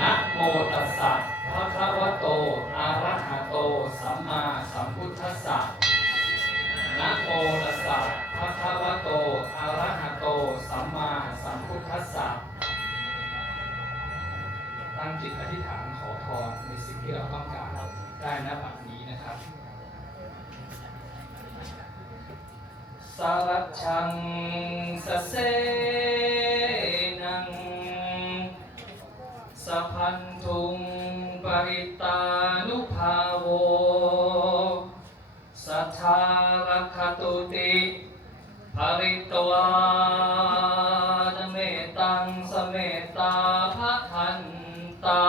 นะโมตัสสะภะคะวะโต อะระหะโต สัมมาสัมพุทธัสสะนะโมตัสสะภะคะวะโต อะระหะโต สัมมาสัมพุทธัสสะตั้งจิตอธิษฐานขอพรในสิ่งที่เราต้องการได้ณบัดนี้นะครับสารชังสเส ตวานเมตังสเมตตาภทันตา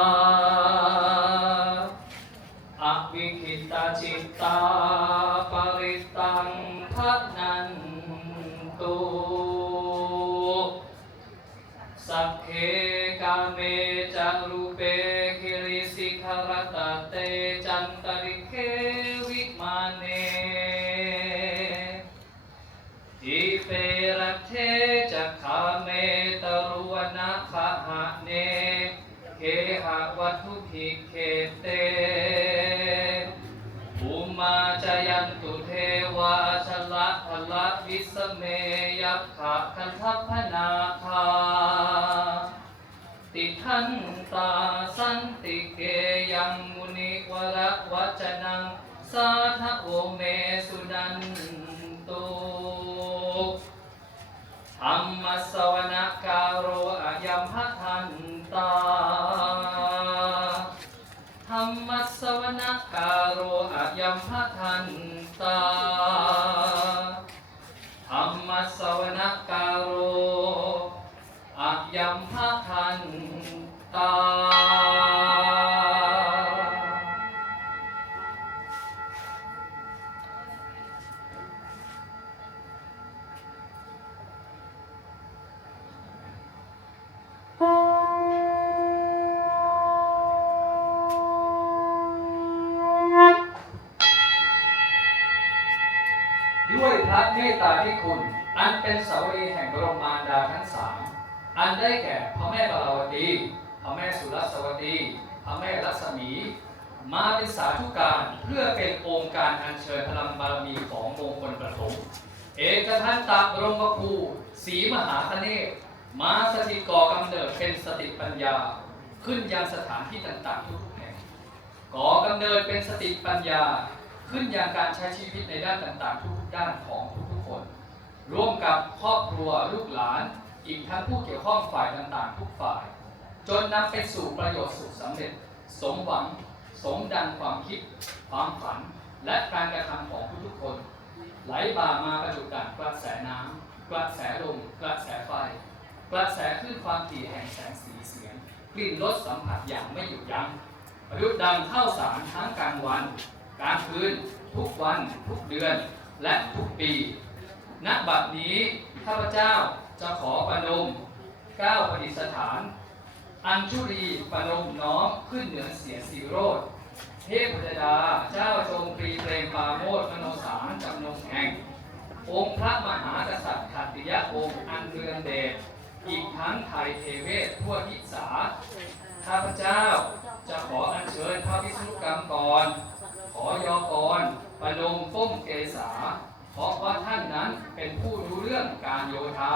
อวิคิตาจิตตาปริตังพนันตุสัพเพกาเมจารุ ภิกเขเตภูมาจยันตุเทวาชละพละวิสเมยัคขะคันทัพพนาคาติทันตาสันติเกยังมุนิวระวัจนังสาทโอเมสุนันตุธรรมสวนการโรอายัมหทันตา สวนกาโรอายัมหทันตาธรรมสวนกาโรอายัมหทันตา ตาที่คุณ อันเป็นสาวรีแห่งบรมมารดาทั้งสามอันได้แก่พระแม่บาราวตีพระแม่สุรสวตีพระแม่รัศมี มาเป็นสาธุการเพื่อเป็นองค์การอัญเชิญพลังบารมีของมงคลประถมเอกทันตบรมครูศรีมหาคเนศมาสถิตก่อกำเนิดเป็นสติปัญญา ขึ้นยังสถานที่ต่างๆทุกแห่งก่อกำเนิดเป็นสติปัญญา ขึ้นย่างการใช้ชีวิตในด้านต่างๆ ทุกด้านของทุก ๆคนร่วมกับครอบครัวลูกหลาน อีกทั้งผู้เกี่ยวข้องฝ่ายต่างๆ ทุกฝ่าย จนนำไปสู่ประโยชน์สุขสำเร็จ สมหวัง สมดังความคิด ความฝัน และการกระทำของทุกๆคน ไหลบ่ามาประจุกันกระแสน้ำกระแสลมกระแสไฟกระแสคลื่นความถี่แห่งแสงสีเสียงกลิ่นรสสัมผัสอย่างไม่หยุดยัง้งประยุทธ์ดังเข้าสารทั้งกลางวัน กลางคืน ทุกวัน ทุกเดือน และทุกปี ณบัดนี้ข้าพเจ้าจะขอประนมก้าวประดิษฐาน อัญชุรีประนมน้อมขึ้นเหนือเสียงสีโรธเทพพดาเจ้าจงปรีเพลงปาโมทมโนสารจำนงแห่ง องค์พระมหากษัตริย์ขัตติยะองค์อันเรืองเดชอีกทั้งไทยเทเวศทั่วทิศาข้าพเจ้าจะขออัญเชิญพระวิษณุกรรมกรขอยอกรประนมก้มเกษา เพราะว่าท่านนั้นเป็นผู้รู้เรื่องการโยธา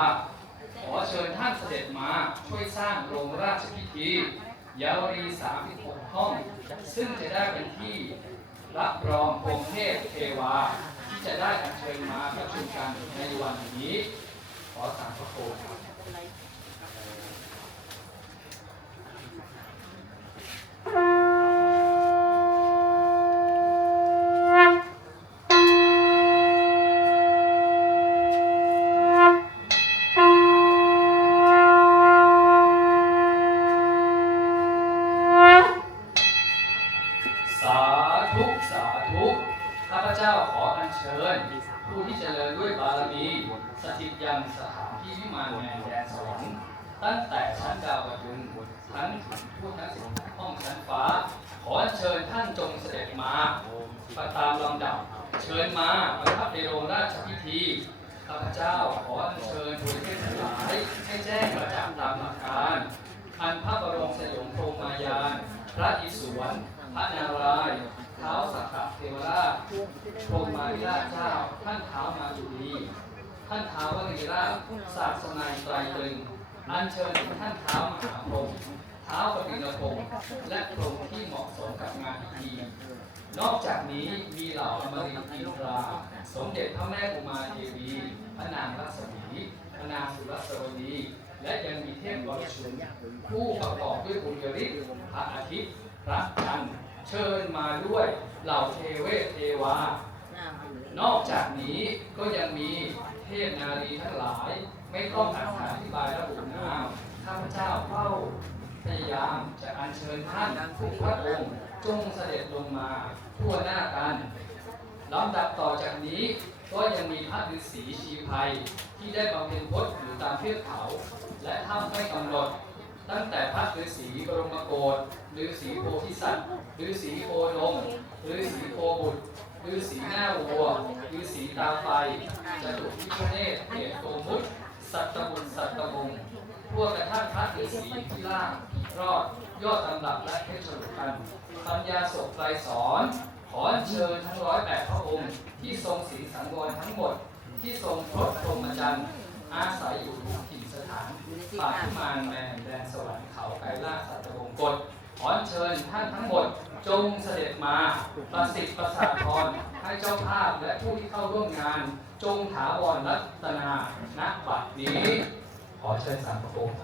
ขอเชิญท่านเสด็จมาช่วยสร้างโรงราชพิธียาวรี36ห้อง ซึ่งจะได้เป็นที่รับรองพรหมเทพเทวา ที่จะได้อัญเชิญมาประชุมกันในวันนี้ ขอสามพระโคครับ สถิตยังสถานที่วิมานแห่แดนสวรรค์ตั้งแต่ชั้นดาวประดึงทั้งผู้วทั้งสิบห้องชั้นฟ้า ขอเชิญท่านจงเสด็จมาประตามลำดับ เชิญมาประทับในโรงราชพิธีข้าพเจ้าขอเชิญผู้เทศหลายให้แจ้งประจักษ์ตามหลักการอันพระบรมสยองโครมายาน พระอิศวรพระนารายณ์เท้าสักกะเทวราชพรมมาวิาชเจ้า ท่านเท้ามาจุลี วรีราชศาสนายไตรตรึง อัญเชิญถึงท่านเท้ามหาพรหมเท้าวปฏินพงศ์และพรหมที่เหมาะสมกับงานพิธีนอกจากนี้มีเหล่าอมรินทร์อินทรา สมเด็จพระแม่อุมาเทวีพระนางรัศมีพระนางสุรสวดีและยังมีเทพบริชุนผู้ประกอบด้วยบุญยฤทธิ์พระอาทิตย์พระจันทร์เชิญมาด้วยเหล่าเทเวศเทวา นอกจากนี้ก็ยังมี เทพนารีทั้งหลาย ไม่ต้องอธิบายระบุนามข้าพเจ้าเฝ้าพยายามจะอัญเชิญท่านทุกพระองค์จงเสด็จลงมาทั่วหน้ากันลำดับต่อจากนี้ก็ยังมีพระฤาษีชีภัยที่ได้บำเพ็ญพจน์อยู่ตามเทือกเขา และถ้ำไม่กำหนด ตั้งแต่พระฤาษีบรมโกศฤาษีโพธิสัตว์ฤาษีโพดงฤาษีโพบุตรฤาษีหน้าวัว ฤาษีตาไฟจตุพิฆเนศเกตโกมุตสัตตบุตรสัตตบงทั่วกระทั่งพระฤาษีที่ล่างรอดยอดตำรับและเพชรบุกันปัญญาศกไตรสอนขอเชิญทั้งร้อยแปดพระองค์ ที่ทรงศีลสังวรทั้งหมด ที่ทรงพรตพรหมจรรย์อาศัยอยู่ทุกถิ่นสถานป่าพิมานแมนแดนสวรรค์เขาไกรลาสัตวงกฎขอเชิญท่านทั้งหมด จงเสด็จมาประสิทธิ์ประสาทพร ให้เจ้าภาพและผู้ที่เข้าร่วมงาน จงถาวรรัตนาณบัดนี้ ขอเชิญสามพระองค์